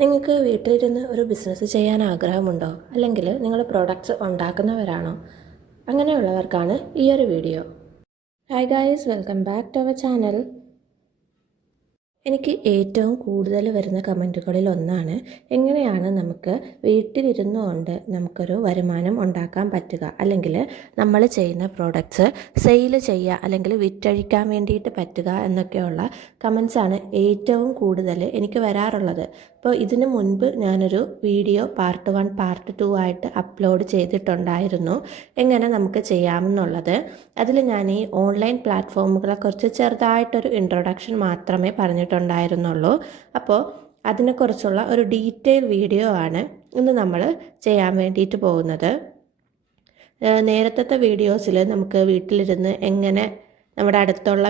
നിങ്ങൾക്ക് വീട്ടിലിരുന്ന് ഒരു ബിസിനസ് ചെയ്യാൻ ആഗ്രഹമുണ്ടോ? അല്ലെങ്കിൽ നിങ്ങൾ പ്രോഡക്റ്റ്സ് ഉണ്ടാക്കുന്നവരാണോ? അങ്ങനെയുള്ളവർക്കാണ് ഈ ഒരു video. Hi guys, welcome back to our channel. എനിക്ക് ഏറ്റവും കൂടുതൽ വരുന്ന കമൻറ്റുകളിൽ ഒന്നാണ്, എങ്ങനെയാണ് നമുക്ക് വീട്ടിലിരുന്നു കൊണ്ട് നമുക്കൊരു വരുമാനം ഉണ്ടാക്കാൻ പറ്റുക, അല്ലെങ്കിൽ നമ്മൾ ചെയ്യുന്ന പ്രോഡക്റ്റ്സ് സെയിൽ ചെയ്യുക അല്ലെങ്കിൽ വിറ്റഴിക്കാൻ വേണ്ടിയിട്ട് പറ്റുക എന്നൊക്കെയുള്ള കമൻസാണ് ഏറ്റവും കൂടുതൽ എനിക്ക് വരാറുള്ളത്. അപ്പോൾ ഇതിനു മുൻപ് ഞാനൊരു വീഡിയോ പാർട്ട് 1 പാർട്ട് 2 ആയിട്ട് അപ്ലോഡ് ചെയ്തിട്ടുണ്ടായിരുന്നു, എങ്ങനെ നമുക്ക് ചെയ്യാമെന്നുള്ളത്. അതിൽ ഞാൻ ഈ ഓൺലൈൻ പ്ലാറ്റ്ഫോമുകളെക്കുറിച്ച് ചെറുതായിട്ടൊരു ഇൻട്രൊഡക്ഷൻ മാത്രമേ പറഞ്ഞിട്ടുണ്ടായിരുന്നുള്ളൂ. അപ്പോൾ അതിനെക്കുറിച്ചുള്ള ഒരു ഡീറ്റെയിൽ വീഡിയോ ആണ് ഇന്ന് നമ്മൾ ചെയ്യാൻ വേണ്ടിയിട്ട് പോകുന്നത്. നേരത്തെ വീഡിയോസിൽ നമുക്ക് വീട്ടിലിരുന്ന് എങ്ങനെ നമ്മുടെ അടുത്തുള്ള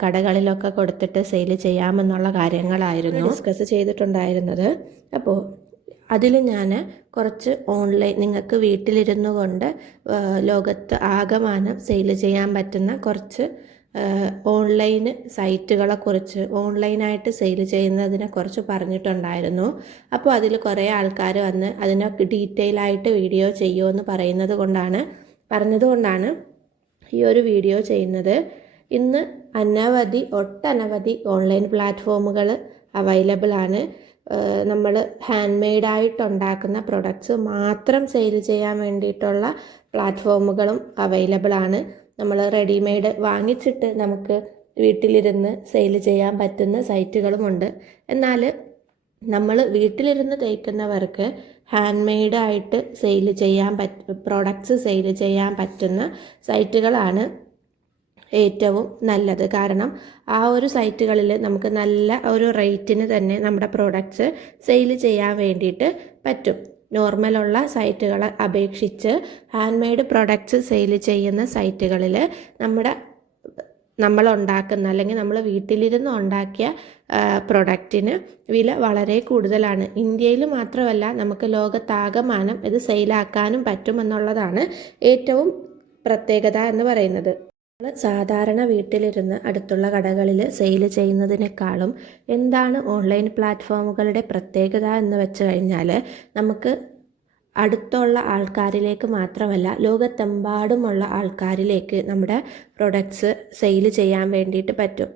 കടകളിലൊക്കെ കൊടുത്തിട്ട് സെയിൽ ചെയ്യാമെന്നുള്ള കാര്യങ്ങളായിരുന്നു ഡിസ്കസ് ചെയ്തിട്ടുണ്ടായിരുന്നത്. അപ്പോൾ അതിൽ ഞാൻ കുറച്ച് ഓൺലൈൻ നിങ്ങൾക്ക് വീട്ടിലിരുന്നു കൊണ്ട് ലോകത്ത് ആകമാനം സെയിൽ ചെയ്യാൻ പറ്റുന്ന കുറച്ച് ഓൺലൈൻ സൈറ്റുകളെക്കുറിച്ച്, ഓൺലൈനായിട്ട് സെയിൽ ചെയ്യുന്നതിനെക്കുറിച്ച് പറഞ്ഞിട്ടുണ്ടായിരുന്നു. അപ്പോൾ അതിൽ കുറേ ആൾക്കാർ വന്ന് അതിനെ ഡീറ്റെയിൽ ആയിട്ട് വീഡിയോ ചെയ്യുമെന്ന് പറഞ്ഞതുകൊണ്ടാണ് ഈ ഒരു വീഡിയോ ചെയ്യുന്നത്. ഇന്ന് ഒട്ടനവധി ഓൺലൈൻ പ്ലാറ്റ്ഫോമുകൾ അവൈലബിൾ ആണ്. നമ്മൾ ഹാൻഡ് മെയ്ഡായിട്ടുണ്ടാക്കുന്ന പ്രൊഡക്ട്സ് മാത്രം സെയിൽ ചെയ്യാൻ വേണ്ടിയിട്ടുള്ള പ്ലാറ്റ്ഫോമുകളും അവൈലബിൾ ആണ്. നമ്മൾ റെഡിമെയ്ഡ് വാങ്ങിച്ചിട്ട് നമുക്ക് വീട്ടിലിരുന്ന് സെയിൽ ചെയ്യാൻ പറ്റുന്ന സൈറ്റുകളുമുണ്ട്. എന്നാൽ നമ്മൾ വീട്ടിലിരുന്ന് തയ്ക്കുന്നവർക്ക് ഹാൻഡ് മെയ്ഡായിട്ട് പ്രൊഡക്ട്സ് സെയിൽ ചെയ്യാൻ പറ്റുന്ന സൈറ്റുകളാണ് ഏറ്റവും നല്ലത്. കാരണം ആ ഒരു സൈറ്റുകളിൽ നമുക്ക് നല്ല ഒരു റേറ്റിന് തന്നെ നമ്മുടെ പ്രോഡക്റ്റ്സ് സെയിൽ ചെയ്യാൻ വേണ്ടിയിട്ട് പറ്റും. നോർമലുള്ള സൈറ്റുകളെ അപേക്ഷിച്ച് ഹാൻഡ് മെയ്ഡ് പ്രൊഡക്ട്സ് സെയിൽ ചെയ്യുന്ന സൈറ്റുകളിൽ നമ്മൾ ഉണ്ടാക്കുന്ന അല്ലെങ്കിൽ നമ്മൾ വീട്ടിലിരുന്ന് ഉണ്ടാക്കിയ പ്രൊഡക്റ്റിന് വില വളരെ കൂടുതലാണ്. ഇന്ത്യയിൽ മാത്രമല്ല, നമുക്ക് ലോകത്താകമാനം ഇത് സെയിലാക്കാനും പറ്റുമെന്നുള്ളതാണ് ഏറ്റവും പ്രത്യേകത എന്ന് പറയുന്നത്. സാധാരണ വീട്ടിലിരുന്ന് അടുത്തുള്ള കടകളിൽ സെയിൽ ചെയ്യുന്നതിനേക്കാളും എന്താണ് ഓൺലൈൻ പ്ലാറ്റ്ഫോമുകളുടെ പ്രത്യേകത എന്ന് വെച്ച് കഴിഞ്ഞാൽ, നമുക്ക് അടുത്തുള്ള ആൾക്കാരിലേക്ക് മാത്രമല്ല ലോകത്തെമ്പാടുമുള്ള ആൾക്കാരിലേക്ക് നമ്മുടെ പ്രൊഡക്ട്സ് സെയിൽ ചെയ്യാൻ വേണ്ടിയിട്ട് പറ്റും.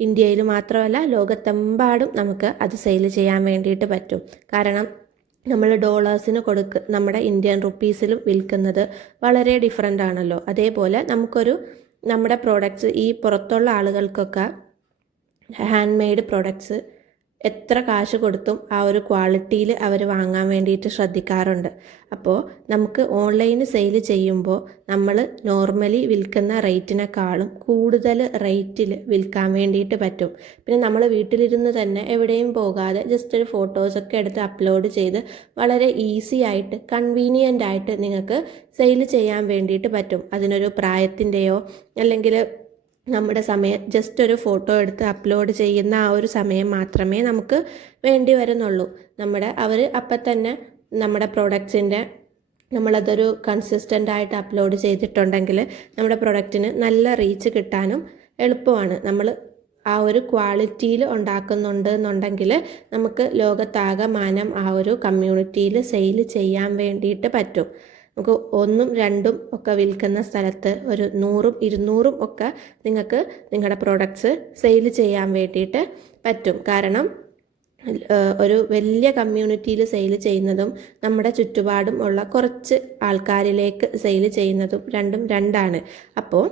ഇന്ത്യയിൽ മാത്രമല്ല ലോകത്തെമ്പാടും നമുക്ക് അത് സെയിൽ ചെയ്യാൻ വേണ്ടിയിട്ട് പറ്റും. കാരണം നമ്മൾ ഡോളേഴ്സിന് നമ്മുടെ ഇന്ത്യൻ റുപ്പീസിലും വിൽക്കുന്നത് വളരെ ഡിഫറെൻ്റ് ആണല്ലോ. അതേപോലെ നമ്മുടെ പ്രോഡക്ട്സ് ഈ പുറത്തുള്ള ആളുകൾക്കൊക്കെ ഹാൻഡ് മെയ്ഡ് പ്രോഡക്ട്സ് എത്ര കാശ് കൊടുത്തും ആ ഒരു ക്വാളിറ്റിയിൽ അവർ വാങ്ങാൻ വേണ്ടിയിട്ട് ശ്രദ്ധിക്കാറുണ്ട്. അപ്പോൾ നമുക്ക് ഓൺലൈന് സെയിൽ ചെയ്യുമ്പോൾ നമ്മൾ നോർമലി വിൽക്കുന്ന റേറ്റിനേക്കാളും കൂടുതൽ റേറ്റിൽ വിൽക്കാൻ വേണ്ടിയിട്ട് പറ്റും. പിന്നെ നമ്മൾ വീട്ടിലിരുന്ന് തന്നെ എവിടെയും പോകാതെ ജസ്റ്റ് ഒരു ഫോട്ടോസൊക്കെ എടുത്ത് അപ്ലോഡ് ചെയ്ത് വളരെ ഈസി ആയിട്ട് കൺവീനിയൻ്റ് ആയിട്ട് നിങ്ങൾക്ക് സെയിൽ ചെയ്യാൻ വേണ്ടിയിട്ട് പറ്റും. അതിനൊരു പ്രായത്തിൻ്റെയോ അല്ലെങ്കിൽ നമ്മുടെ സമയം ജസ്റ്റ് ഒരു ഫോട്ടോ എടുത്ത് അപ്ലോഡ് ചെയ്യുന്ന ആ ഒരു സമയം മാത്രമേ നമുക്ക് വേണ്ടി വരുന്നുള്ളൂ. അവർ അപ്പം തന്നെ നമ്മുടെ പ്രോഡക്ട്സിൻ്റെ നമ്മളതൊരു കൺസിസ്റ്റൻ്റ് ആയിട്ട് അപ്ലോഡ് ചെയ്തിട്ടുണ്ടെങ്കിൽ നമ്മുടെ പ്രൊഡക്റ്റിന് നല്ല റീച്ച് കിട്ടാനും എളുപ്പമാണ്. നമ്മൾ ആ ഒരു ക്വാളിറ്റിയിൽ ഉണ്ടാക്കുന്നുണ്ട് എന്നുണ്ടെങ്കിൽ നമുക്ക് ലോകത്താകമാനം ആ ഒരു കമ്മ്യൂണിറ്റിയിൽ സെയിൽ ചെയ്യാൻ വേണ്ടിയിട്ട് പറ്റും. നമുക്ക് 1, 2 ഒക്കെ വിൽക്കുന്ന സ്ഥലത്ത് ഒരു 100, 200 ഒക്കെ നിങ്ങൾക്ക് നിങ്ങളുടെ പ്രോഡക്ട്സ് സെയിൽ ചെയ്യാൻ വേണ്ടിയിട്ട് പറ്റും. കാരണം ഒരു വലിയ കമ്മ്യൂണിറ്റിയിൽ സെയിൽ ചെയ്യുന്നതും നമ്മുടെ ചുറ്റുപാടും ഉള്ള കുറച്ച് ആൾക്കാരിലേക്ക് സെയിൽ ചെയ്യുന്നതും രണ്ടാണ്. അപ്പോൾ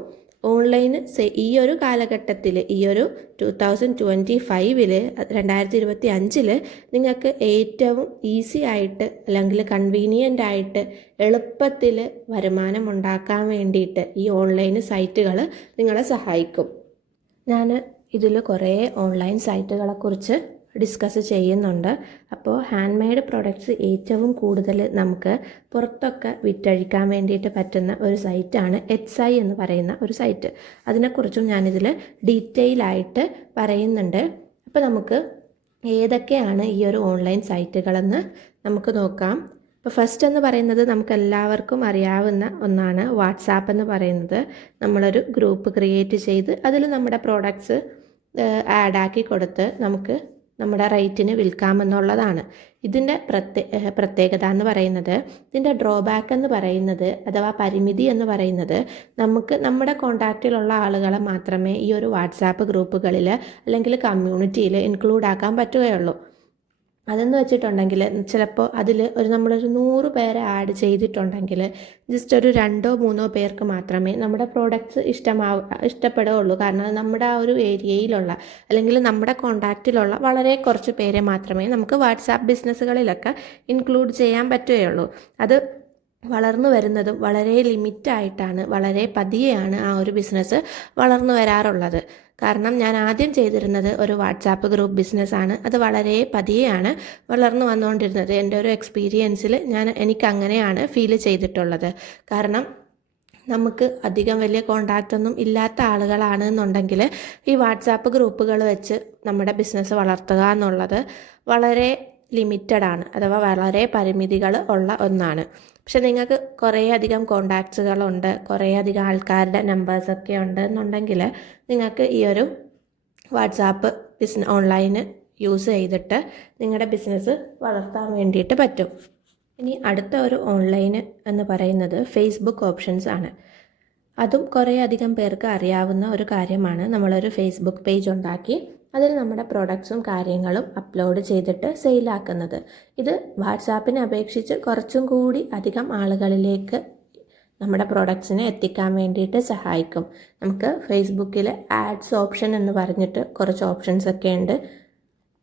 ഓൺലൈന് ഈ ഒരു കാലഘട്ടത്തിൽ, ഈ ഒരു 2025 2025 നിങ്ങൾക്ക് ഏറ്റവും ഈസി ആയിട്ട് അല്ലെങ്കിൽ കൺവീനിയൻ്റ് ആയിട്ട് എളുപ്പത്തിൽ വരുമാനം ഉണ്ടാക്കാൻ വേണ്ടിയിട്ട് ഈ ഓൺലൈൻ സൈറ്റുകൾ നിങ്ങളെ സഹായിക്കും. ഞാൻ ഇതിൽ കുറേ ഓൺലൈൻ സൈറ്റുകളെക്കുറിച്ച് ഡിസ്കസ് ചെയ്യുന്നുണ്ട്. അപ്പോൾ ഹാൻഡ് മെയ്ഡ് പ്രൊഡക്ട്സ് ഏറ്റവും കൂടുതൽ നമുക്ക് പുറത്തൊക്കെ വിറ്റഴിക്കാൻ വേണ്ടിയിട്ട് പറ്റുന്ന ഒരു സൈറ്റാണ് എറ്റ്സൈ എന്ന് പറയുന്ന ഒരു സൈറ്റ്. അതിനെക്കുറിച്ചും ഞാനിതിൽ ഡീറ്റെയിൽ ആയിട്ട് പറയുന്നുണ്ട്. അപ്പോൾ നമുക്ക് ഏതൊക്കെയാണ് ഈ ഒരു ഓൺലൈൻ സൈറ്റുകളെന്ന് നമുക്ക് നോക്കാം. അപ്പോൾ ഫസ്റ്റ് എന്ന് പറയുന്നത് നമുക്ക് എല്ലാവർക്കും അറിയാവുന്ന ഒന്നാണ് വാട്സാപ്പ് എന്ന് പറയുന്നത്. നമ്മളൊരു ഗ്രൂപ്പ് ക്രിയേറ്റ് ചെയ്ത് അതിൽ നമ്മുടെ പ്രോഡക്ട്സ് ആഡാക്കി കൊടുത്ത് നമുക്ക് നമ്മുടെ റേറ്റിന് വിൽക്കാമെന്നുള്ളതാണ്. ഇതിൻ്റെ പ്രത്യേകത എന്ന് പറയുന്നത്, ഇതിൻ്റെ ഡ്രോബാക്ക് എന്ന് പറയുന്നത് അഥവാ പരിമിതി എന്ന് പറയുന്നത്, നമുക്ക് നമ്മുടെ കോൺടാക്റ്റിലുള്ള ആളുകളെ മാത്രമേ ഈ ഒരു വാട്സാപ്പ് ഗ്രൂപ്പുകളിൽ അല്ലെങ്കിൽ കമ്മ്യൂണിറ്റിയിൽ ഇൻക്ലൂഡ് ആക്കാൻ പറ്റുകയുള്ളൂ. അതെന്ന് വെച്ചിട്ടുണ്ടെങ്കിൽ ചിലപ്പോൾ അതിൽ നമ്മളൊരു 100 പേരെ ആഡ് ചെയ്തിട്ടുണ്ടെങ്കിൽ ജസ്റ്റ് ഒരു 2-3 പേർക്ക് മാത്രമേ നമ്മുടെ പ്രോഡക്റ്റ്സ് ഇഷ്ടപ്പെടുകയുള്ളൂ. കാരണം നമ്മുടെ ആ ഒരു ഏരിയയിലുള്ള അല്ലെങ്കിൽ നമ്മുടെ കോൺടാക്റ്റിലുള്ള വളരെ കുറച്ച് പേരെ മാത്രമേ നമുക്ക് വാട്സാപ്പ് ബിസിനസ്സുകളിലൊക്കെ ഇൻക്ലൂഡ് ചെയ്യാൻ പറ്റുകയുള്ളൂ. അത് വളർന്നു വരുന്നതും വളരെ ലിമിറ്റായിട്ടാണ്, വളരെ പതിയെയാണ് ആ ഒരു ബിസിനസ് വളർന്നു വരാറുള്ളത്. കാരണം ഞാൻ ആദ്യം ചെയ്തിരുന്നത് ഒരു വാട്സാപ്പ് ഗ്രൂപ്പ് ബിസിനസ്സാണ്. അത് വളരെ പതിയെയാണ് വളർന്നു വന്നുകൊണ്ടിരുന്നത്. എൻ്റെ ഒരു എക്സ്പീരിയൻസിൽ എനിക്ക് അങ്ങനെയാണ് ഫീൽ ചെയ്തിട്ടുള്ളത്. കാരണം നമുക്ക് അധികം വലിയ കോണ്ടാക്റ്റ് ഒന്നും ഇല്ലാത്ത ആളുകളാണ് എന്നുണ്ടെങ്കിൽ ഈ വാട്സാപ്പ് ഗ്രൂപ്പുകൾ വെച്ച് നമ്മുടെ ബിസിനസ് വളർത്തുക എന്നുള്ളത് വളരെ ലിമിറ്റഡ് ആണ്, അഥവാ വളരെ പരിമിതികൾ ഉള്ള ഒന്നാണ്. പക്ഷെ നിങ്ങൾക്ക് കുറേയധികം കോണ്ടാക്ട്സുകളുണ്ട്, കുറേയധികം ആൾക്കാരുടെ നമ്പേഴ്സൊക്കെ ഉണ്ട് എന്നുണ്ടെങ്കിൽ നിങ്ങൾക്ക് ഈ ഒരു വാട്സാപ്പ് ഓൺലൈന് യൂസ് ചെയ്തിട്ട് നിങ്ങളുടെ ബിസിനസ് വളർത്താൻ വേണ്ടിയിട്ട് പറ്റും. ഇനി അടുത്ത ഒരു ഓൺലൈന് എന്ന് പറയുന്നത് ഫേസ്ബുക്ക് ഓപ്ഷൻസ് ആണ്. അതും കുറേയധികം പേർക്ക് അറിയാവുന്ന ഒരു കാര്യമാണ്. നമ്മളൊരു ഫേസ്ബുക്ക് പേജ് ഉണ്ടാക്കി അതിൽ നമ്മുടെ പ്രൊഡക്ട്സും കാര്യങ്ങളും അപ്ലോഡ് ചെയ്തിട്ട് സെയിലാക്കുന്നത്. ഇത് വാട്സാപ്പിനെ അപേക്ഷിച്ച് കുറച്ചും കൂടി അധികം ആളുകളിലേക്ക് നമ്മുടെ പ്രൊഡക്ട്സിനെ എത്തിക്കാൻ വേണ്ടിയിട്ട് സഹായിക്കും. നമുക്ക് ഫേസ്ബുക്കിൽ ആഡ്സ് ഓപ്ഷൻ എന്ന് പറഞ്ഞിട്ട് കുറച്ച് ഓപ്ഷൻസ് ഒക്കെ ഉണ്ട്.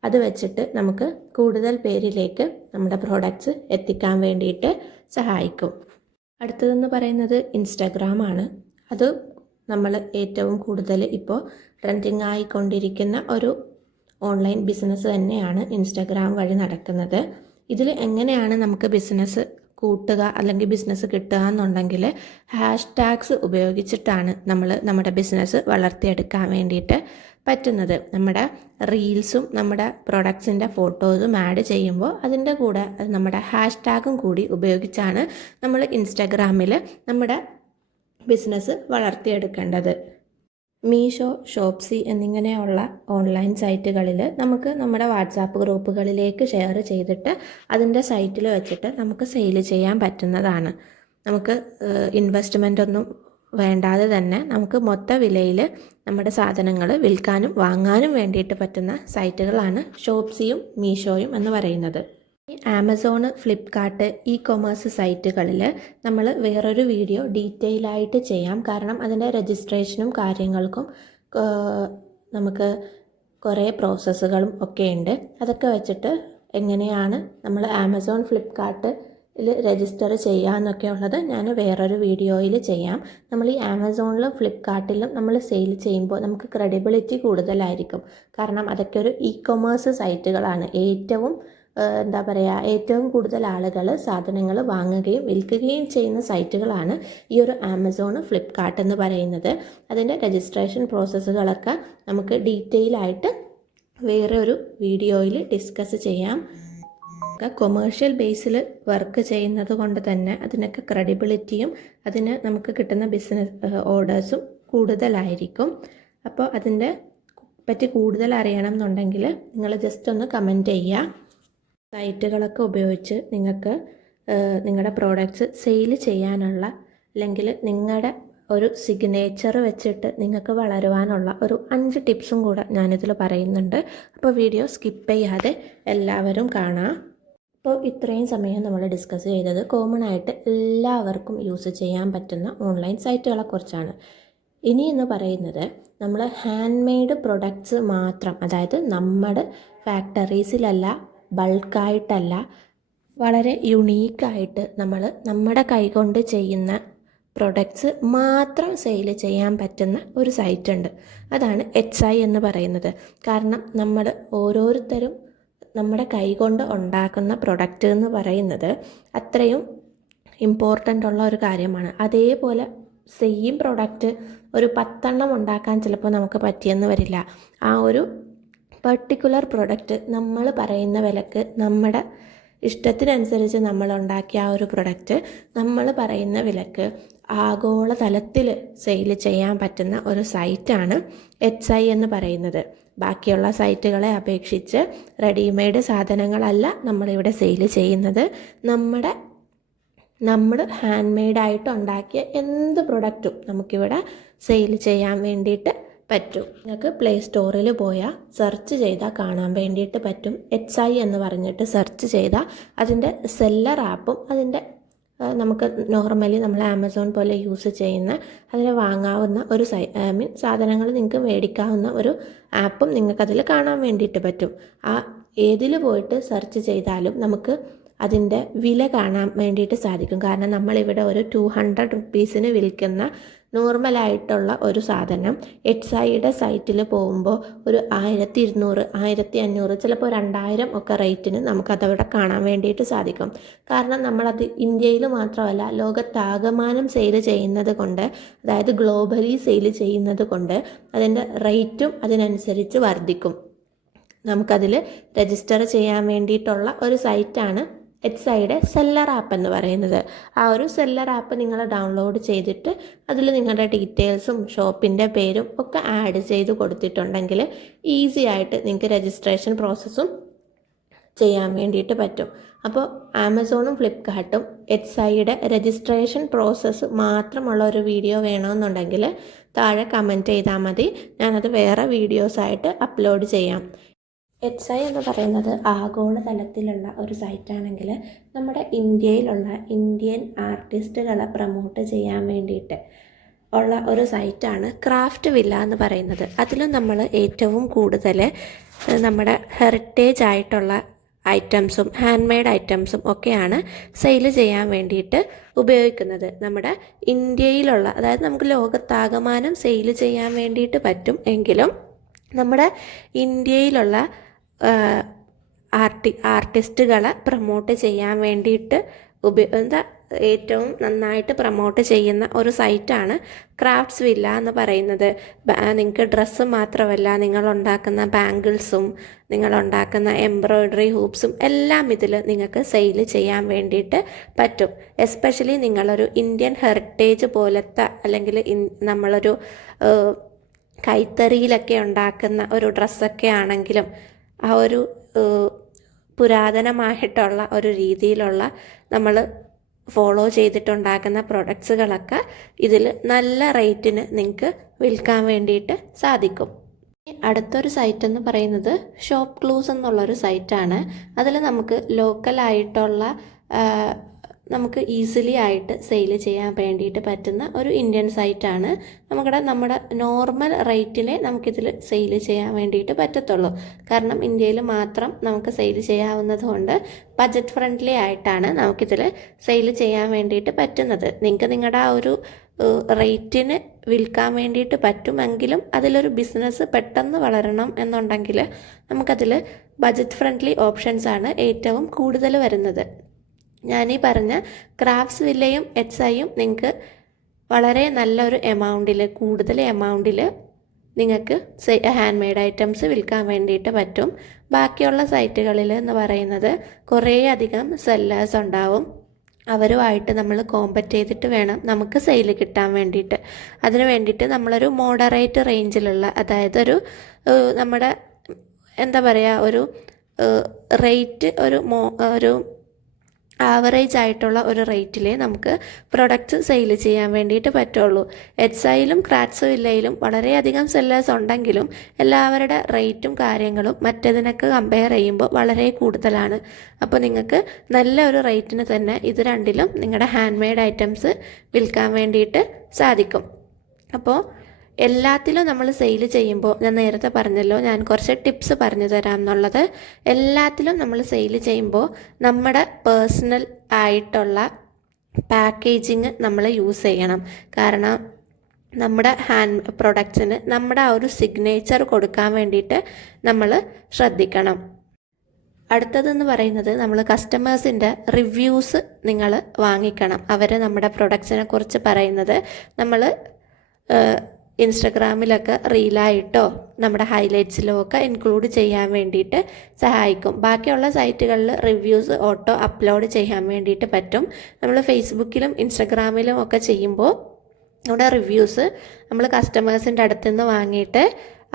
അത് വെച്ചിട്ട് നമുക്ക് കൂടുതൽ പേരിലേക്ക് നമ്മുടെ പ്രോഡക്ട്സ് എത്തിക്കാൻ വേണ്ടിയിട്ട് സഹായിക്കും. അടുത്തതെന്ന് പറയുന്നത് ഇൻസ്റ്റാഗ്രാമാണ്. അത് നമ്മൾ ഏറ്റവും കൂടുതൽ ഇപ്പോൾ ട്രെൻഡിങ് ആയിക്കൊണ്ടിരിക്കുന്ന ഒരു ഓൺലൈൻ ബിസിനസ് തന്നെയാണ് ഇൻസ്റ്റാഗ്രാം വഴി നടക്കുന്നത്. ഇതിൽ എങ്ങനെയാണ് നമുക്ക് ബിസിനസ് കൂട്ടുക അല്ലെങ്കിൽ ബിസിനസ് കിട്ടുക എന്നുണ്ടെങ്കിൽ ഹാഷ്ടാഗ്സ് ഉപയോഗിച്ചിട്ടാണ് നമ്മുടെ ബിസിനസ് വളർത്തിയെടുക്കാൻ വേണ്ടിയിട്ട് പറ്റുന്നത്. നമ്മുടെ റീൽസും നമ്മുടെ പ്രൊഡക്ട്സിൻ്റെ ഫോട്ടോസും ആഡ് ചെയ്യുമ്പോൾ അതിൻ്റെ കൂടെ നമ്മുടെ ഹാഷ്ടാഗും കൂടി ഉപയോഗിച്ചാണ് നമ്മൾ ഇൻസ്റ്റാഗ്രാമിൽ നമ്മുടെ ബിസിനസ് വളർത്തിയെടുക്കേണ്ടത്. മീഷോ, ഷോപ്സി എന്നിങ്ങനെയുള്ള ഓൺലൈൻ സൈറ്റുകളിൽ നമുക്ക് നമ്മുടെ വാട്സാപ്പ് ഗ്രൂപ്പുകളിലേക്ക് ഷെയർ ചെയ്തിട്ട് അതിൻ്റെ സൈറ്റിൽ വെച്ചിട്ട് നമുക്ക് സെയിൽ ചെയ്യാൻ പറ്റുന്നതാണ്. നമുക്ക് ഇൻവെസ്റ്റ്മെൻ്റ് ഒന്നും വേണ്ടാതെ തന്നെ നമുക്ക് മൊത്ത വിലയിൽ നമ്മുടെ സാധനങ്ങൾ വിൽക്കാനും വാങ്ങാനും വേണ്ടിയിട്ട് പറ്റുന്ന സൈറ്റുകളാണ് ഷോപ്സിയും മീഷോയും എന്ന് പറയുന്നത്. ഈ ആമസോൺ, ഫ്ലിപ്കാർട്ട്, കൊമേഴ്സ് സൈറ്റുകളിൽ നമ്മൾ വേറൊരു വീഡിയോ ഡീറ്റെയിൽ ആയിട്ട് ചെയ്യാം. കാരണം അതിൻ്റെ രജിസ്ട്രേഷനും കാര്യങ്ങൾക്കും നമുക്ക് കുറേ പ്രോസസ്സുകളും ഒക്കെ ഉണ്ട്. അതൊക്കെ വെച്ചിട്ട് എങ്ങനെയാണ് നമ്മൾ ആമസോൺ, ഫ്ലിപ്കാർട്ട് രജിസ്റ്റർ ചെയ്യുക എന്നൊക്കെ ഉള്ളത് ഞാൻ വേറൊരു വീഡിയോയിൽ ചെയ്യാം. നമ്മൾ ഈ ആമസോണിലും ഫ്ലിപ്കാർട്ടിലും നമ്മൾ സെയിൽ ചെയ്യുമ്പോൾ നമുക്ക് ക്രെഡിബിലിറ്റി കൂടുതലായിരിക്കും. കാരണം അതൊക്കെ ഒരു കൊമേഴ്സ് സൈറ്റുകളാണ്. ഏറ്റവും കൂടുതൽ ആളുകൾ സാധനങ്ങൾ വാങ്ങുകയും വിൽക്കുകയും ചെയ്യുന്ന സൈറ്റുകളാണ് ഈ ഒരു ആമസോൺ, ഫ്ലിപ്കാർട്ട് എന്ന് പറയുന്നത്. അതിൻ്റെ രജിസ്ട്രേഷൻ പ്രോസസ്സുകളൊക്കെ നമുക്ക് ഡീറ്റെയിൽ ആയിട്ട് വേറെ ഒരു വീഡിയോയിൽ ഡിസ്കസ് ചെയ്യാം. കൊമേഴ്ഷ്യൽ ബേസിൽ വർക്ക് ചെയ്യുന്നത് കൊണ്ട് തന്നെ അതിനൊക്കെ ക്രെഡിബിലിറ്റിയും അതിന് നമുക്ക് കിട്ടുന്ന ബിസിനസ് ഓർഡേഴ്സും കൂടുതലായിരിക്കും. അപ്പോൾ അതിൻ്റെ പറ്റി കൂടുതൽ അറിയണം എന്നുണ്ടെങ്കിൽ നിങ്ങൾ ജസ്റ്റ് ഒന്ന് കമൻറ്റ് ചെയ്യുക. സൈറ്റുകളൊക്കെ ഉപയോഗിച്ച് നിങ്ങൾക്ക് നിങ്ങളുടെ പ്രോഡക്റ്റ്സ് സെയിൽ ചെയ്യാനുള്ള അല്ലെങ്കിൽ നിങ്ങളുടെ ഒരു സിഗ്നേച്ചർ വെച്ചിട്ട് നിങ്ങൾക്ക് വളരുവാനുള്ള ഒരു 5 ടിപ്സും കൂടെ ഞാനിതിൽ പറയുന്നുണ്ട്. അപ്പോൾ വീഡിയോ സ്കിപ്പ് ചെയ്യാതെ എല്ലാവരും കാണാം. അപ്പോൾ ഇത്രയും സമയം നമ്മൾ ഡിസ്കസ് ചെയ്തത് കോമൺ ആയിട്ട് എല്ലാവർക്കും യൂസ് ചെയ്യാൻ പറ്റുന്ന ഓൺലൈൻ സൈറ്റുകളെക്കുറിച്ചാണ്. ഇനി എന്ന് പറയുന്നത് നമ്മൾ ഹാൻഡ് മെയ്ഡ് പ്രൊഡക്ട്സ് മാത്രം, അതായത് നമ്മുടെ ഫാക്ടറീസിലല്ല, ബൾക്കായിട്ടല്ല, വളരെ യുണീക്കായിട്ട് നമ്മൾ നമ്മുടെ കൈകൊണ്ട് ചെയ്യുന്ന പ്രൊഡക്ട്സ് മാത്രം സെയിൽ ചെയ്യാൻ പറ്റുന്ന ഒരു സൈറ്റ് ഉണ്ട്. അതാണ് Etsy എന്ന് പറയുന്നത്. കാരണം നമ്മൾ ഓരോരുത്തരും നമ്മുടെ കൈകൊണ്ട് ഉണ്ടാക്കുന്ന പ്രൊഡക്റ്റ് എന്ന് പറയുന്നത് അത്രയും ഇമ്പോർട്ടൻ്റ് ഉള്ള ഒരു കാര്യമാണ്. അതേപോലെ സെയിം പ്രൊഡക്റ്റ് ഒരു 10 എണ്ണം ഉണ്ടാക്കാൻ ചിലപ്പോൾ നമുക്ക് പറ്റിയെന്ന് വരില്ല. ആ ഒരു പർട്ടിക്കുലർ പ്രൊഡക്റ്റ് നമ്മൾ പറയുന്ന വിലക്ക് നമ്മുടെ ഇഷ്ടത്തിനനുസരിച്ച് നമ്മൾ ഉണ്ടാക്കിയ ആ ഒരു പ്രൊഡക്റ്റ് നമ്മൾ പറയുന്ന വിലക്ക് ആഗോള തലത്തിൽ സെയിൽ ചെയ്യാൻ പറ്റുന്ന ഒരു സൈറ്റാണ് Etsy എന്ന് പറയുന്നത്. ബാക്കിയുള്ള സൈറ്റുകളെ അപേക്ഷിച്ച് റെഡിമെയ്ഡ് സാധനങ്ങളല്ല നമ്മളിവിടെ സെയിൽ ചെയ്യുന്നത്. നമ്മൾ ഹാൻഡ് മെയ്ഡായിട്ട് ഉണ്ടാക്കിയ എന്ത് പ്രൊഡക്റ്റും നമുക്കിവിടെ സെയിൽ ചെയ്യാൻ വേണ്ടിയിട്ട് പറ്റും. നിങ്ങൾക്ക് പ്ലേ സ്റ്റോറിൽ പോയാൽ സെർച്ച് ചെയ്താൽ കാണാൻ വേണ്ടിയിട്ട് പറ്റും. HI എന്ന് പറഞ്ഞിട്ട് സെർച്ച് ചെയ്താൽ അതിൻ്റെ സെല്ലർ ആപ്പും അതിൻ്റെ നമുക്ക് നോർമലി നമ്മൾ ആമസോൺ പോലെ യൂസ് ചെയ്യുന്ന അതിന് വാങ്ങാവുന്ന ഒരു സാധനങ്ങൾ നിങ്ങൾക്ക് മേടിക്കാവുന്ന ഒരു ആപ്പും നിങ്ങൾക്കതിൽ കാണാൻ വേണ്ടിയിട്ട് പറ്റും. ഏതിൽ പോയിട്ട് സെർച്ച് ചെയ്താലും നമുക്ക് അതിൻ്റെ വില കാണാൻ വേണ്ടിയിട്ട് സാധിക്കും. കാരണം നമ്മളിവിടെ ഒരു 200 റുപ്പീസിന് വിൽക്കുന്ന നോർമലായിട്ടുള്ള ഒരു സാധനം HIയുടെ സൈറ്റിൽ പോകുമ്പോൾ ഒരു 1200, 1500, ചിലപ്പോൾ 2000 ഒക്കെ റേറ്റിന് നമുക്കതവിടെ കാണാൻ വേണ്ടിയിട്ട് സാധിക്കും. കാരണം നമ്മളത് ഇന്ത്യയിൽ മാത്രമല്ല ലോകത്താകമാനം സെയിൽ ചെയ്യുന്നത് കൊണ്ട്, അതായത് ഗ്ലോബലി സെയിൽ ചെയ്യുന്നത് കൊണ്ട് അതിൻ്റെ റേറ്റും അതിനനുസരിച്ച് വർദ്ധിക്കും. നമുക്കതിൽ രജിസ്റ്റർ ചെയ്യാൻ വേണ്ടിയിട്ടുള്ള ഒരു സൈറ്റാണ് HIയുടെ സെല്ലർ ആപ്പ് എന്ന് പറയുന്നത്. ആ ഒരു സെല്ലർ ആപ്പ് നിങ്ങൾ ഡൗൺലോഡ് ചെയ്തിട്ട് അതിൽ നിങ്ങളുടെ ഡീറ്റെയിൽസും ഷോപ്പിൻ്റെ പേരും ഒക്കെ ആഡ് ചെയ്ത് കൊടുത്തിട്ടുണ്ടെങ്കിൽ ഈസി ആയിട്ട് നിങ്ങൾക്ക് രജിസ്ട്രേഷൻ പ്രോസസ്സും ചെയ്യാൻ വേണ്ടിയിട്ട് പറ്റും. അപ്പോൾ ആമസോണും ഫ്ലിപ്കാർട്ടും HIയുടെ രജിസ്ട്രേഷൻ പ്രോസസ്സ് മാത്രമുള്ള ഒരു വീഡിയോ വേണമെന്നുണ്ടെങ്കിൽ താഴെ കമൻറ്റ് ചെയ്താൽ മതി. ഞാനത് വേറെ വീഡിയോസായിട്ട് അപ്ലോഡ് ചെയ്യാം. HI എന്ന് പറയുന്നത് ആഗോളതലത്തിലുള്ള ഒരു സൈറ്റാണെങ്കിൽ നമ്മുടെ ഇന്ത്യയിലുള്ള ഇന്ത്യൻ ആർട്ടിസ്റ്റുകളെ പ്രൊമോട്ട് ചെയ്യാൻ വേണ്ടിയിട്ട് ഉള്ള ഒരു സൈറ്റാണ് ക്രാഫ്റ്റ് വില്ല എന്ന് പറയുന്നത്. അതിലും നമ്മൾ ഏറ്റവും കൂടുതൽ നമ്മുടെ ഹെറിറ്റേജ് ആയിട്ടുള്ള ഐറ്റംസും ഹാൻഡ് മെയ്ഡ് ഐറ്റംസും ഒക്കെയാണ് സെയിൽ ചെയ്യാൻ വേണ്ടിയിട്ട് ഉപയോഗിക്കുന്നത്. നമ്മുടെ ഇന്ത്യയിലുള്ള, അതായത് നമുക്ക് ലോകത്താകമാനം സെയിൽ ചെയ്യാൻ വേണ്ടിയിട്ട് പറ്റും എങ്കിലും നമ്മുടെ ഇന്ത്യയിലുള്ള ആർട്ടിസ്റ്റുകളെ പ്രൊമോട്ട് ചെയ്യാൻ വേണ്ടിയിട്ട് ഏറ്റവും നന്നായിട്ട് പ്രൊമോട്ട് ചെയ്യുന്ന ഒരു സൈറ്റാണ് ക്രാഫ്റ്റ്സ് വില്ല എന്ന് പറയുന്നത്. നിങ്ങൾക്ക് ഡ്രസ്സ് മാത്രമല്ല, നിങ്ങളുണ്ടാക്കുന്ന ബാംഗിൾസും നിങ്ങളുണ്ടാക്കുന്ന എംബ്രോയ്ഡറി ഹൂപ്സും എല്ലാം ഇതിൽ നിങ്ങൾക്ക് സെയിൽ ചെയ്യാൻ വേണ്ടിയിട്ട് പറ്റും. എസ്പെഷ്യലി നിങ്ങളൊരു ഇന്ത്യൻ ഹെറിറ്റേജ് പോലത്തെ, അല്ലെങ്കിൽ നമ്മളൊരു കൈത്തറിയിലൊക്കെ ഉണ്ടാക്കുന്ന ഒരു ഡ്രസ്സൊക്കെ ആണെങ്കിലും ആ ഒരു പുരാതനമായിട്ടുള്ള ഒരു രീതിയിലുള്ള നമ്മൾ ഫോളോ ചെയ്തിട്ടുണ്ടാക്കുന്ന പ്രൊഡക്ട്സുകളൊക്കെ ഇതിൽ നല്ല റേറ്റിന് നിങ്ങൾക്ക് വിൽക്കാൻ വേണ്ടിയിട്ട് സാധിക്കും. അടുത്തൊരു സൈറ്റ് എന്ന് പറയുന്നത് ഷോപ്പ് ക്ലൂസ് എന്നുള്ളൊരു സൈറ്റാണ്. അതിൽ നമുക്ക് ലോക്കലായിട്ടുള്ള നമുക്ക് ഈസിലി ആയിട്ട് സെയിൽ ചെയ്യാൻ വേണ്ടിയിട്ട് പറ്റുന്ന ഒരു ഇന്ത്യൻ സൈറ്റാണ്. നമ്മുടെ നോർമൽ റേറ്റിനെ നമുക്കിതിൽ സെയിൽ ചെയ്യാൻ വേണ്ടിയിട്ട് പറ്റത്തുള്ളൂ. കാരണം ഇന്ത്യയിൽ മാത്രം നമുക്ക് സെയിൽ ചെയ്യാവുന്നത് കൊണ്ട് ബഡ്ജറ്റ് ഫ്രണ്ട്ലി ആയിട്ടാണ് നമുക്കിതിൽ സെയിൽ ചെയ്യാൻ വേണ്ടിയിട്ട് പറ്റുന്നത്. നിങ്ങൾക്ക് നിങ്ങളുടെ ആ ഒരു റേറ്റിന് വിൽക്കാൻ വേണ്ടിയിട്ട് പറ്റുമെങ്കിലും അതിലൊരു ബിസിനസ് പെട്ടെന്ന് വളരണം എന്നുണ്ടെങ്കിൽ നമുക്കതിൽ ബഡ്ജറ്റ് ഫ്രണ്ട്ലി ഓപ്ഷൻസാണ് ഏറ്റവും കൂടുതൽ വരുന്നത്. ഞാനീ പറഞ്ഞ ക്രാഫ്റ്റ്സ് വില്ലയും HIയും നിങ്ങൾക്ക് വളരെ നല്ലൊരു കൂടുതൽ എമൗണ്ടിൽ നിങ്ങൾക്ക് ഹാൻഡ് മെയ്ഡ് ഐറ്റംസ് വിൽക്കാൻ വേണ്ടിയിട്ട് പറ്റും. ബാക്കിയുള്ള സൈറ്റുകളിൽ എന്ന് പറയുന്നത് കുറേ അധികം സെല്ലേഴ്സ് ഉണ്ടാവും. അവരുമായിട്ട് നമ്മൾ കോമ്പറ്റ് ചെയ്തിട്ട് വേണം നമുക്ക് സെയിൽ കിട്ടാൻ വേണ്ടിയിട്ട്. അതിന് വേണ്ടിയിട്ട് നമ്മളൊരു മോഡറേറ്റ് റേഞ്ചിലുള്ള, അതായത് നമ്മുടെ ഒരു റേറ്റ് ഒരു ആവറേജ് ആയിട്ടുള്ള ഒരു റേറ്റിലേ നമുക്ക് പ്രൊഡക്റ്റ് സെയിൽ ചെയ്യാൻ വേണ്ടിയിട്ട് പറ്റുള്ളൂ. HIയിലും ക്രാഫ്റ്റ്സ് വില്ലയിലും വളരെയധികം സെല്ലേഴ്സ് ഉണ്ടെങ്കിലും എല്ലാവരുടെ റേറ്റും കാര്യങ്ങളും മറ്റേതിനൊക്കെ കമ്പയർ ചെയ്യുമ്പോൾ വളരെ കൂടുതലാണ്. അപ്പോൾ നിങ്ങൾക്ക് നല്ല ഒരു റേറ്റിന് തന്നെ ഇത് രണ്ടിലും നിങ്ങളുടെ ഹാൻഡ് മെയ്ഡ് ഐറ്റംസ് വിൽക്കാൻ വേണ്ടിയിട്ട് സാധിക്കും. അപ്പോൾ എല്ലാത്തിലും നമ്മൾ സെയിൽ ചെയ്യുമ്പോൾ ഞാൻ നേരത്തെ പറഞ്ഞല്ലോ, ഞാൻ കുറച്ച് ടിപ്സ് പറഞ്ഞു തരാം എന്നുള്ളത്. എല്ലാത്തിലും നമ്മൾ സെയിൽ ചെയ്യുമ്പോൾ നമ്മുടെ പേഴ്സണൽ ആയിട്ടുള്ള പാക്കേജിങ് നമ്മൾ യൂസ് ചെയ്യണം. കാരണം നമ്മുടെ ഹാൻഡ് പ്രൊഡക്ട്സിന് നമ്മുടെ ആ ഒരു സിഗ്നേച്ചർ കൊടുക്കാൻ വേണ്ടിയിട്ട് നമ്മൾ ശ്രദ്ധിക്കണം. അടുത്തതെന്ന് പറയുന്നത് നമ്മൾ കസ്റ്റമേഴ്സിൻ്റെ റിവ്യൂസ് നിങ്ങൾ വാങ്ങിക്കണം. അവർ നമ്മുടെ പ്രൊഡക്ട്സിനെ കുറിച്ച് പറയുന്നത് നമ്മൾ ഇൻസ്റ്റഗ്രാമിലൊക്കെ റീലായിട്ടോ നമ്മുടെ ഹൈലൈറ്റ്സിലോ ഒക്കെ ഇൻക്ലൂഡ് ചെയ്യാൻ വേണ്ടിയിട്ട് സഹായിക്കും. ബാക്കിയുള്ള സൈറ്റുകളിൽ റിവ്യൂസ് ഓട്ടോ അപ്ലോഡ് ചെയ്യാൻ വേണ്ടിയിട്ട് പറ്റും. നമ്മൾ ഫേസ്ബുക്കിലും ഇൻസ്റ്റഗ്രാമിലും ഒക്കെ ചെയ്യുമ്പോൾ നമ്മുടെ റിവ്യൂസ് നമ്മൾ കസ്റ്റമേഴ്സിൻ്റെ അടുത്ത് നിന്ന് വാങ്ങിയിട്ട്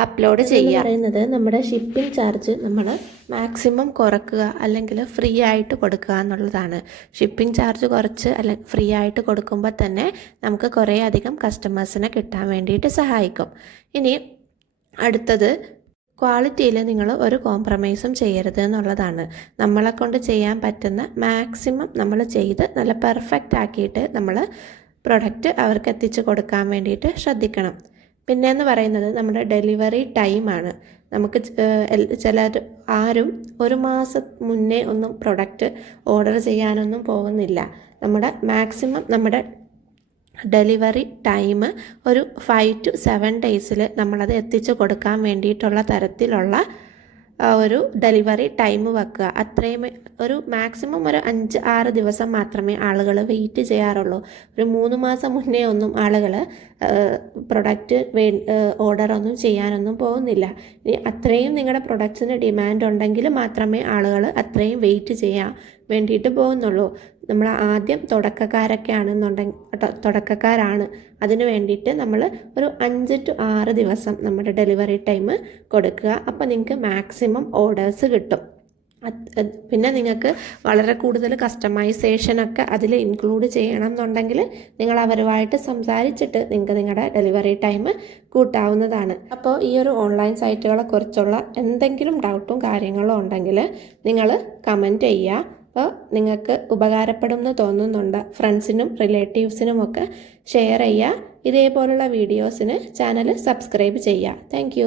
അപ്ലോഡ് ചെയ്യുക. പറയുന്നത് നമ്മുടെ ഷിപ്പിംഗ് ചാർജ് നമ്മൾ മാക്സിമം കുറക്കുക, അല്ലെങ്കിൽ ഫ്രീ ആയിട്ട് കൊടുക്കുക എന്നുള്ളതാണ്. ഷിപ്പിംഗ് ചാർജ് കുറച്ച് ഫ്രീ ആയിട്ട് കൊടുക്കുമ്പോൾ തന്നെ നമുക്ക് കുറേ അധികം കസ്റ്റമേഴ്സിനെ കിട്ടാൻ വേണ്ടിയിട്ട് സഹായിക്കും. ഇനി അടുത്തത്, ക്വാളിറ്റിയിൽ നിങ്ങൾ ഒരു കോംപ്രമൈസും ചെയ്യരുത് എന്നുള്ളതാണ്. നമ്മളെ കൊണ്ട് ചെയ്യാൻ പറ്റുന്ന മാക്സിമം നമ്മൾ ചെയ്ത് നല്ല പെർഫെക്റ്റ് ആക്കിയിട്ട് നമ്മൾ പ്രൊഡക്റ്റ് അവർക്ക് എത്തിച്ച് കൊടുക്കാൻ വേണ്ടിയിട്ട് ശ്രദ്ധിക്കണം. പിന്നെയെന്ന് പറയുന്നത് നമ്മുടെ ഡെലിവറി ടൈമാണ്. നമുക്ക് ചിലർ ആരും ഒരു മാസം മുന്നേ ഒന്നും പ്രൊഡക്റ്റ് ഓർഡർ ചെയ്യാനൊന്നും പോകുന്നില്ല. നമ്മുടെ മാക്സിമം നമ്മുടെ ഡെലിവറി ടൈം ഒരു 5 to 7 ഡേയ്സിൽ നമ്മളത് എത്തിച്ചു കൊടുക്കാൻ വേണ്ടിയിട്ടുള്ള തരത്തിലുള്ള ഒരു ഡെലിവറി ടൈം വെക്കുക. അത്രയും ഒരു മാക്സിമം ഒരു 5-6 ദിവസം മാത്രമേ ആളുകൾ വെയിറ്റ് ചെയ്യാറുള്ളൂ. ഒരു 3 മാസം മുന്നേ ഒന്നും ആളുകൾ പ്രൊഡക്റ്റ് ഓർഡറൊന്നും ചെയ്യാനൊന്നും പോകുന്നില്ല. ഇനി അത്രയും നിങ്ങളുടെ പ്രൊഡക്ട്സിന് ഡിമാൻഡ് ഉണ്ടെങ്കിൽ മാത്രമേ ആളുകൾ അത്രയും വെയിറ്റ് ചെയ്യാൻ വേണ്ടിയിട്ട് പോകുന്നുള്ളൂ. നമ്മൾ ആദ്യം തുടക്കക്കാരാണ്. അതിന് വേണ്ടിയിട്ട് നമ്മൾ ഒരു 5 to 6 ദിവസം നമ്മുടെ ഡെലിവറി ടൈം കൊടുക്കുക. അപ്പോൾ നിങ്ങൾക്ക് മാക്സിമം ഓർഡേഴ്സ് കിട്ടും. പിന്നെ നിങ്ങൾക്ക് വളരെ കൂടുതൽ കസ്റ്റമൈസേഷനൊക്കെ അതിൽ ഇൻക്ലൂഡ് ചെയ്യണം എന്നുണ്ടെങ്കിൽ നിങ്ങൾ അവരുമായിട്ട് സംസാരിച്ചിട്ട് നിങ്ങൾക്ക് നിങ്ങളുടെ ഡെലിവറി ടൈം കൂട്ടാവുന്നതാണ്. അപ്പോൾ ഈ ഒരു ഓൺലൈൻ സൈറ്റുകളെ കുറിച്ചുള്ള എന്തെങ്കിലും ഡൗട്ടും കാര്യങ്ങളോ ഉണ്ടെങ്കിൽ നിങ്ങൾ കമൻറ്റ് ചെയ്യുക. അപ്പോൾ നിങ്ങൾക്ക് ഉപകാരപ്പെടും എന്ന് തോന്നുന്നുണ്ട്, ഫ്രണ്ട്സിനും റിലേറ്റീവ്സിനും ഒക്കെ ഷെയർ ചെയ്യുക. ഇതേപോലുള്ള വീഡിയോസിന് ചാനൽ സബ്സ്ക്രൈബ് ചെയ്യുക. താങ്ക്